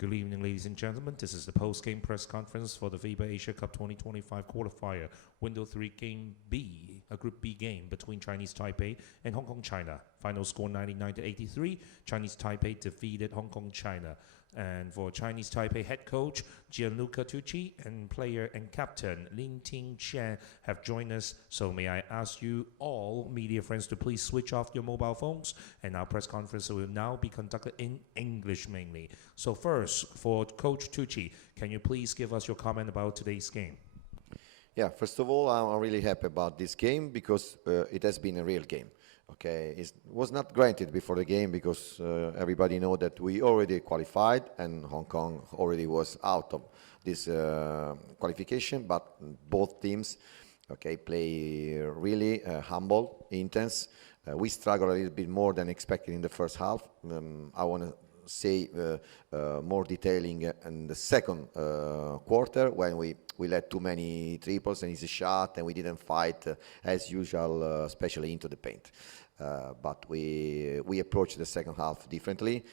Good evening, ladies and gentlemen. This is the post-game press conference for the FIBA Asia Cup 2025 qualifier, Window 3 Game B, a Group B game between Chinese Taipei and Hong Kong China. Final score 99-83. Chinese Taipei defeated Hong Kong China. And for Chinese Taipei head coach Gianluca Tucci and player and captain Lin Tingqian have joined us. So may I ask you all media friends to please switch off your mobile phones, and our press conference will now be conducted in English mainly. So first, for Coach Tucci, can you please give us your comment about today's game? Yeah, first of all, I'm really happy about this game because it has been a real game. Okay, it was not granted before the game because everybody know that we already qualified and Hong Kong already was out of this qualification. But both teams, okay, play really humble, intense. We struggled a little bit more than expected in the first half. I want to say more detailing in the second quarter when we let too many triples and easy shot and we didn't fight as usual, especially into the paint. But we approached the second half differently.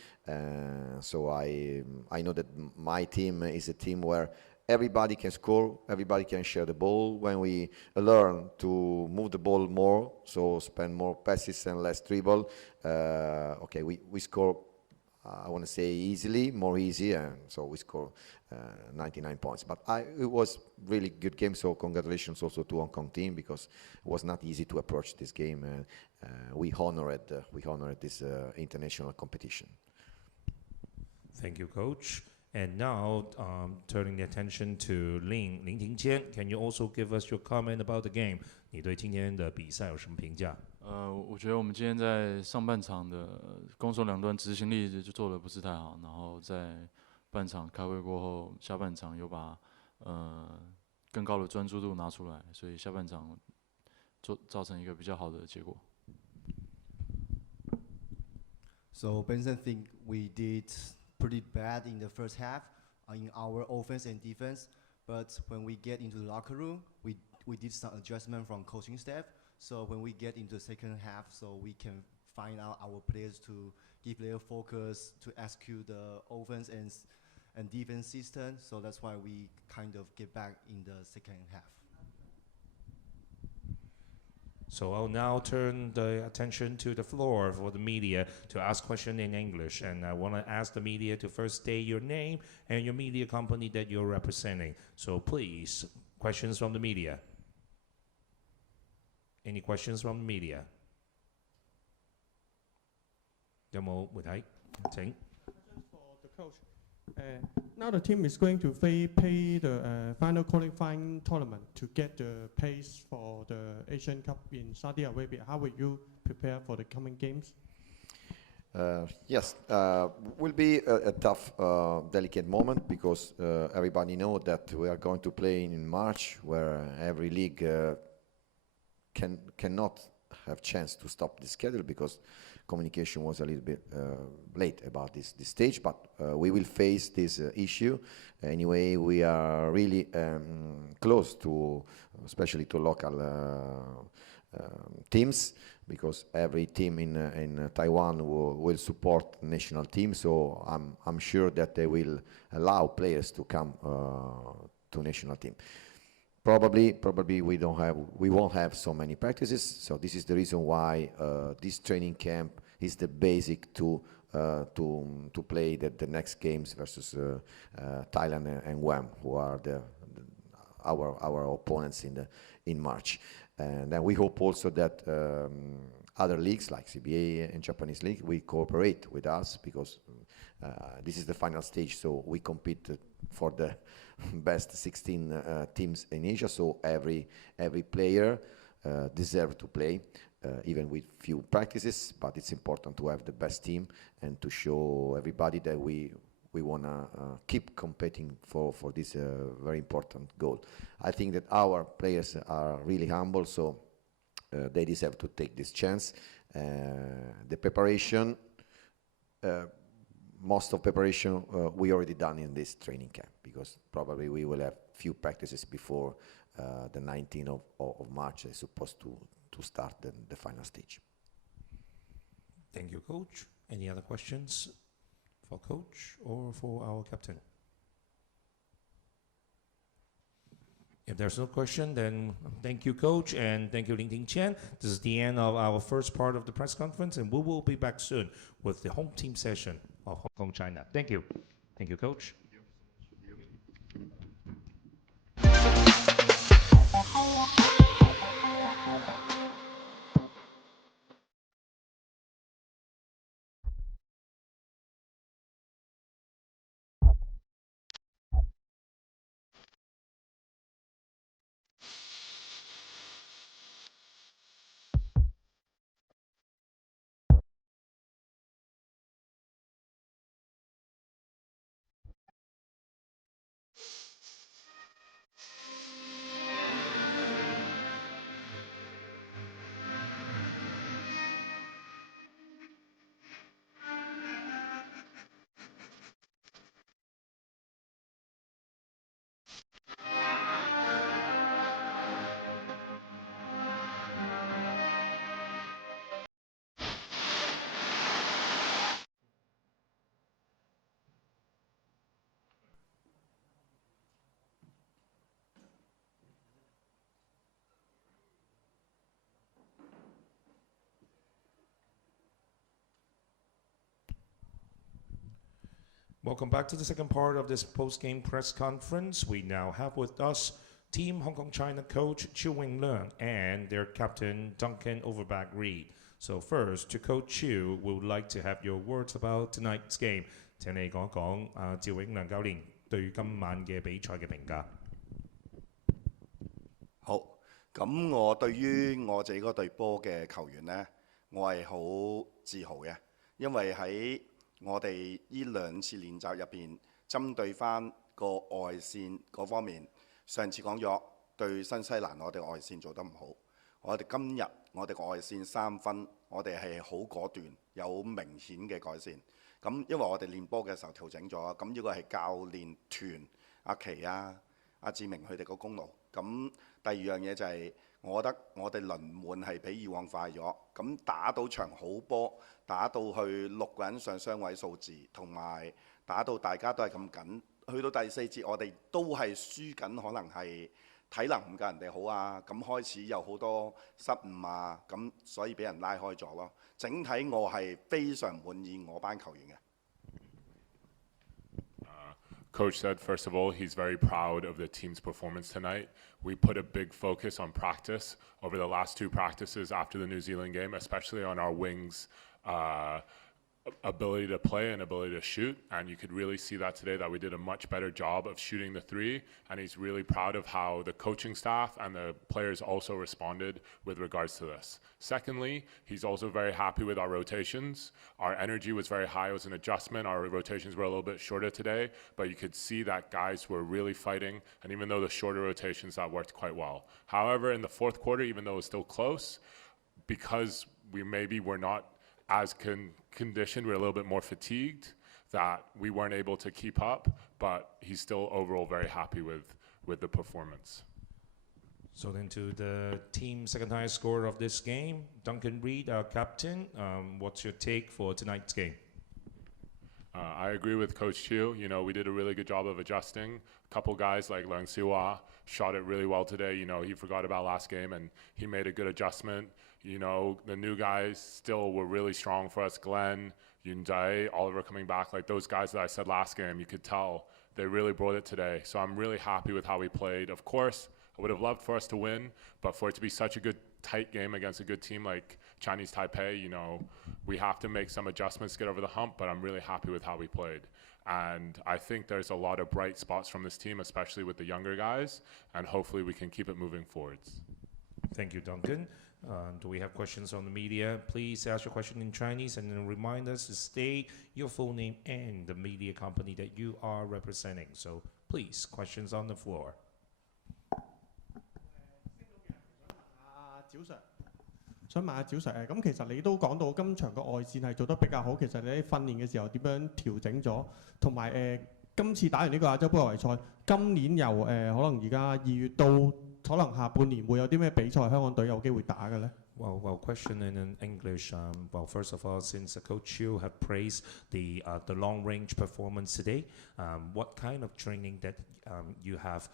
So I know that my team is a team where everybody can score, everybody can share the ball. When we learn to move the ball more, so spend more passes and less dribble, okay, we score, I want to say easily, more easy, and so we score 99 points. But it was really good game, so congratulations also to Hong Kong team because it was not easy to approach this game. We honored this international competition. Thank you, Coach. And now, turning the attention to Lin Tingqian, can you also give us your comment about the game? 你对今天的比赛有什么评价？我觉得我们今天在上半场的攻守两端执行力就做得不是太好，然后在半场开会过后，下半场又把更高的专注度拿出来，所以下半场造成一个比较好的结果。So Benson think we did pretty bad in the first half in our offense and defense, but when we get into the locker room, we did some adjustment from coaching staff. So when we get into the second half, so we can find out our players to give their focus to execute the offense and defense system. So that's why we kind of get back in the second half. So I'll now turn the attention to the floor for the media to ask questions in English. And I want to ask the media to first state your name and your media company that you're representing. So please, questions from the media. Any questions from the media? 有冇媒體？請。 For the coach, now the team is going to play the final qualifying tournament to get the place for the Asian Cup in Saudi Arabia. How will you prepare for the coming games? Yes, will be a tough, delicate moment because everybody knows that we are going to play in March, where every league cannot have chance to stop the schedule because communication was a little bit late about this stage, but we will face this issue. Anyway, we are really close to, especially to local teams, because every team in Taiwan will support the national team. So I'm sure that they will allow players to come to national team. Probably we won't have so many practices. So this is the reason why this training camp is the basic to play the next games versus Thailand and Guam, who are our opponents in March. And then we hope also that other leagues like CBA and Japanese league will cooperate with us because this is the final stage. So we compete for the best 16 teams in Asia. So every player deserves to play, even with few practices. But it's important to have the best team and to show everybody that we want to keep competing for this very important goal. I think that our players are really humble, so they deserve to take this chance. The preparation, most of preparation we already done in this training camp because probably we will have few practices before the 19th of March is supposed to start the final stage. Thank you, Coach. Any other questions For coach or for our captain? If there's no question, then thank you, coach, and thank you, Ling Chen. This is the end of our first part of the press conference, and we will be back soon with the home team session of Hong Kong, China. Thank you. Thank you, coach. Welcome back to the second part of this post-game press conference. We now have with us Team Hong Kong China coach Chiu Wing-leung and their captain Duncan Overback Reid. So first, to Coach Chiu, we would like to have your words about tonight's game. 請你講一講趙永亮教練對今晚嘅比賽嘅評價。好，咁我對於我自己嗰隊波嘅球員呢，我係好自豪嘅，因為喺我哋呢兩次練習入邊，針對翻個外線嗰方面，上次講咗對新西蘭我哋外線做得唔好，我哋今日我哋外線3分，我哋係好果斷，有明顯嘅改善。咁因為我哋練波嘅時候調整咗，咁呢個係教練團阿琪啊、阿志明佢哋個功勞。咁第二樣嘢就係、我覺得我哋輪換係比以往快咗，咁打到場好波，打到去6個人上雙位數字，同埋打到大家都係咁緊。去到第4節，我哋都係輸緊，可能係體能唔夠人哋好啊，咁開始有好多失誤啊，咁所以俾人拉開咗咯。整體我係非常滿意我班球員嘅。Coach said, first of all, he's very proud of the team's performance tonight. We put a big focus on practice over the last 2 practices after the New Zealand game, especially on our wings' ability to play and ability to shoot. And you could really see that today, that we did a much better job of shooting the 3. And he's really proud of how the coaching staff and the players also responded with regards to this. Secondly, he's also very happy with our rotations. Our energy was very high. It was an adjustment. Our rotations were a little bit shorter today, but you could see that guys were really fighting. And even though the shorter rotations, that worked quite well. However, in the 4th quarter, even though it was still close, because we maybe were not as conditioned, we're a little bit more fatigued, that we weren't able to keep up, but he's still overall very happy with the performance. So then to the team second highest scorer of this game, Duncan Reid, our captain. What's your take for tonight's game? I agree with Coach Chiu. You know, we did a really good job of adjusting. A couple guys like Leung Siwa shot it really well today. You know, he forgot about last game and he made a good adjustment. You know, the new guys still were really strong for us. Glenn, Yun Dai, Oliver coming back. Like those guys that I said last game, you could tell they really brought it today. So I'm really happy with how we played. Of course, I would have loved for us to win, but for it to be such a good, tight game against a good team like Chinese Taipei, you know, we have to make some adjustments to get over the hump, but I'm really happy with how we played. And I think there's a lot of bright spots from this team, especially with the younger guys, and hopefully we can keep it moving forwards. Thank you, Duncan. Do we have questions on the media? Please ask your question in Chinese and then remind us to state your full name and the media company that you are representing. So please, questions on the floor. 想問下趙 Sir， 咁其實你都講到今場個外線係做得比較好，其實你喺訓練嘅時候點樣調整咗？同埋今次打完呢個亞洲杯外圍賽，今年由可能而家2月到可能下半年會有啲咩比賽香港隊有機會打嘅咧？ Well, question in English. Well, first of all, since Coach Chiu have praised the long-range performance today, what kind of training that you have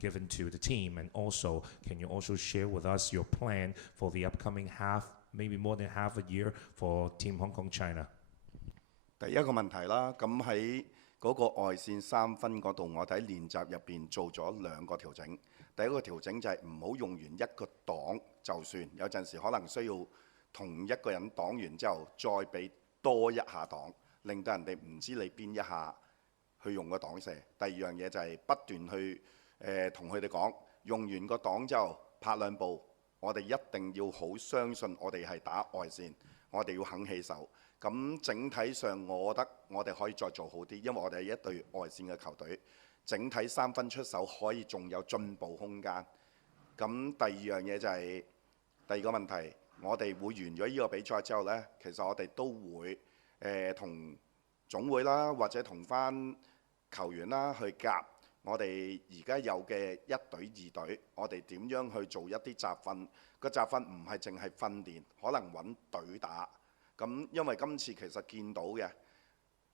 given to the team, and also can you also share with us your plan for the upcoming half, maybe more than half a year for Team Hong Kong China? 第一個問題啦，咁喺嗰個外線三分嗰度，我哋喺練習入邊做咗2個調整。第一個調整就係唔好用完一個檔就算，有陣時可能需要同一個人擋完之後，再俾多一下擋，令到人哋唔知你邊一下去用個擋射。第二樣嘢就係不斷去同佢哋講，用完個檔之後拍2步，我哋一定要好相信我哋係打外線，我哋要肯起手。咁整體上，我覺得我哋可以再做好啲，因為我哋係一隊外線嘅球隊。整體三分出手可以仲有進步空間。咁第二樣嘢就係第二個問題，我哋會完咗呢個比賽之後呢，其實我哋都會同總會啦，或者同翻球員啦去夾我哋而家有嘅1隊2隊，我哋點樣去做一啲集訓？個集訓唔係淨係訓練，可能揾隊打。咁因為今次其實見到嘅。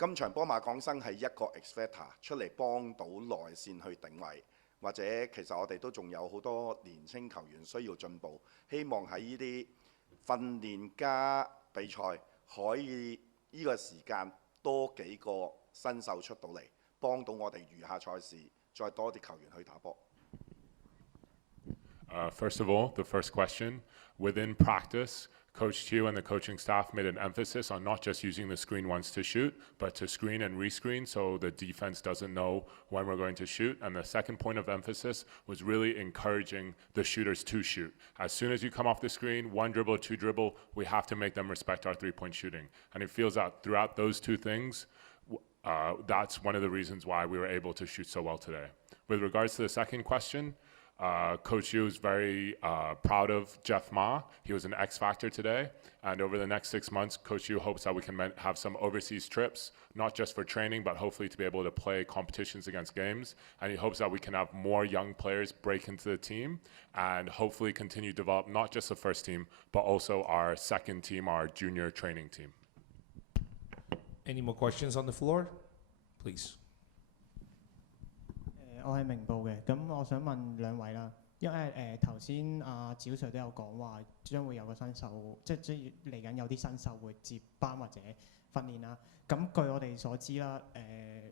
今場波馬港生係一個 X factor 出嚟幫到內線去定位，或者其實我哋都仲有好多年青球員需要進步，希望喺呢啲訓練加比賽可以呢個時間多幾個新秀出到嚟，幫到我哋餘下賽事再多啲球員去打波。First of all, the first question, within practice, Coach Chiu and the coaching staff made an emphasis on not just using the screen once to shoot, but to screen and rescreen so the defense doesn't know when we're going to shoot. And the second point of emphasis was really encouraging the shooters to shoot. As soon as you come off the screen, 1 dribble, 2 dribble, we have to make them respect our three-point shooting. And it feels that throughout those 2 things, that's one of the reasons why we were able to shoot so well today. With regards to the second question, Coach Yu is very proud of Jeff Ma. He was an X factor today. And over the next 6 months, Coach Yu hopes that we can have some overseas trips, not just for training, but hopefully to be able to play competitions against games. And he hopes that we can have more young players break into the team and hopefully continue to develop not just the first team, but also our second team, our junior training team. Any more questions on the floor? Please. 我係明報嘅，咁我想問兩位啦，因為頭先阿趙 Sir 都有講話，將會有個新手，即嚟緊有啲新手會接班或者訓練啦。咁據我哋所知啦，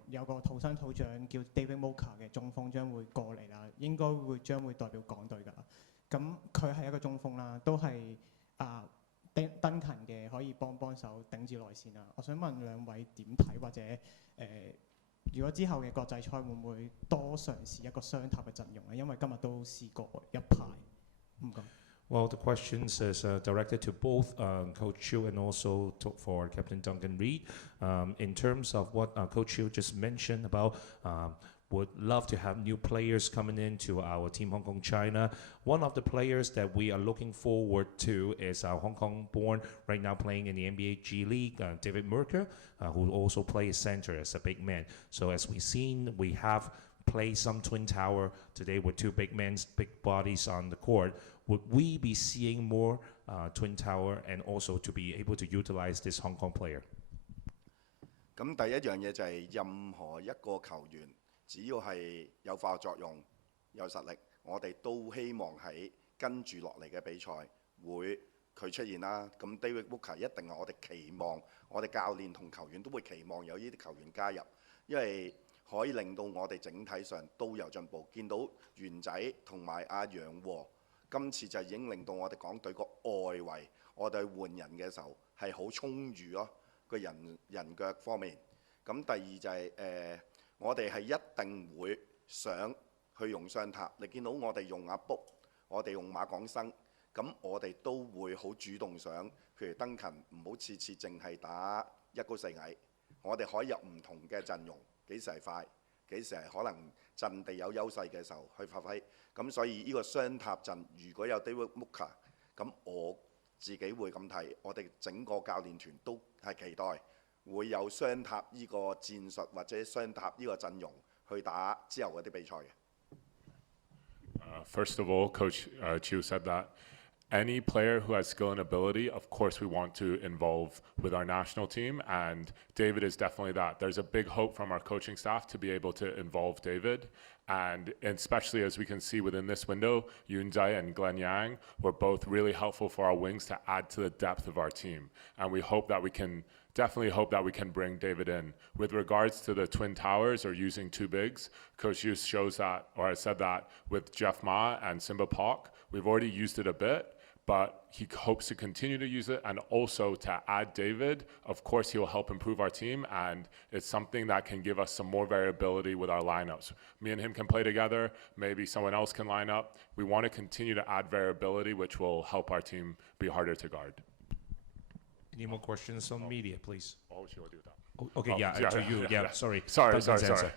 有個土生土長叫 David Moka 嘅中鋒將會過嚟啦，應該將會代表港隊㗎啦。咁佢係一個中鋒啦，都係登勤嘅，可以幫手頂住內線啦。我想問兩位點睇，或者如果之後嘅國際賽會唔會多嘗試一個雙塔嘅陣容咧？因為今日都試過一排。唔該。Well, the questions is directed to both Coach Chiu and also for Captain Duncan Reid. In terms of what Coach Chiu just mentioned about would love to have new players coming into our Team Hong Kong China. One of the players that we are looking forward to is our Hong Kong born, right now playing in the NBA G League, David Merker, who also plays center as a big man. So as we've seen, we have played some twin tower today with 2 big men, big bodies on the court. Would we be seeing more twin tower and also to be able to utilize this Hong Kong player? 咁第一樣嘢就係任何一個球員，只要係有化學作用、有實力，我哋都希望喺跟住落嚟嘅比賽會佢出現啦。咁 David Booker 一定係我哋期望，我哋教練同球員都會期望有呢啲球員加入，因為可以令到我哋整體上都有進步。見到元仔同埋阿楊和，今次就已經令到我哋港隊個外圍，我哋換人嘅時候係好充裕咯，個人腳方面。咁第二就係我哋係一定會想去用雙塔。你見到我哋用阿卜，我哋用馬港生，咁我哋都會好主動想，譬如登勤唔好次次淨係打1高4矮，我哋可以有唔同嘅陣容，幾時係快，幾時係可能陣地有優勢嘅時候去發揮。咁所以呢個雙塔陣如果有 David Mooka， 咁我自己會咁睇，我哋整個教練團都係期待會有雙塔呢個戰術或者雙塔呢個陣容去打之後嗰啲比賽嘅。First of all, Coach Chiu said that any player who has skill and ability, of course, we want to involve with our national team, and David is definitely that. There's a big hope from our coaching staff to be able to involve David, and especially as we can see within this window, Yoon Jae and Glenn Yang were both really helpful for our wings to add to the depth of our team, and we hope that we can definitely hope that we can bring David in. With regards to the Twin Towers or using two bigs, Coach Yu shows that, or has said that with Jeff Ma and Simba Park, we've already used it a bit, but he hopes to continue to use it, and also to add David. Of course, he'll help improve our team, and it's something that can give us some more variability with our lineups. Me and him can play together, maybe someone else can line up. We want to continue to add variability, which will help our team be harder to guard. Any more questions on media, please? Oh, should I do that? Oh, okay, to you. Yeah, sorry. Sorry. Duncan's answer.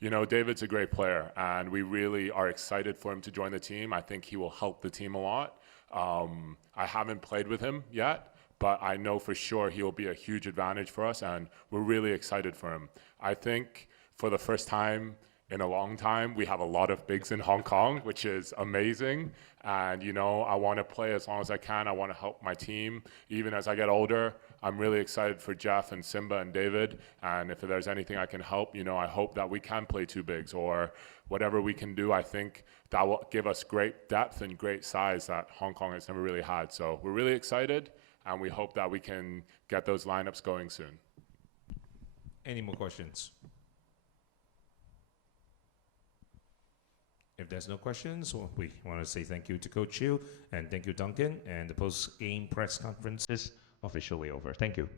You know, David's a great player, and we really are excited for him to join the team. I think he will help the team a lot. I haven't played with him yet, but I know for sure he will be a huge advantage for us, and we're really excited for him. I think for the first time in a long time, we have a lot of bigs in Hong Kong, which is amazing. And, you know, I want to play as long as I can. I want to help my team. Even as I get older, I'm really excited for Jeff and Simba and David. And if there's anything I can help, you know, I hope that we can play two bigs or whatever we can do. I think that will give us great depth and great size that Hong Kong has never really had. So we're really excited, and we hope that we can get those lineups going soon. Any more questions? If there's no questions, well, we want to say thank you to Coach Chiu and thank you, Duncan. And the post-game press conference is officially over. Thank you.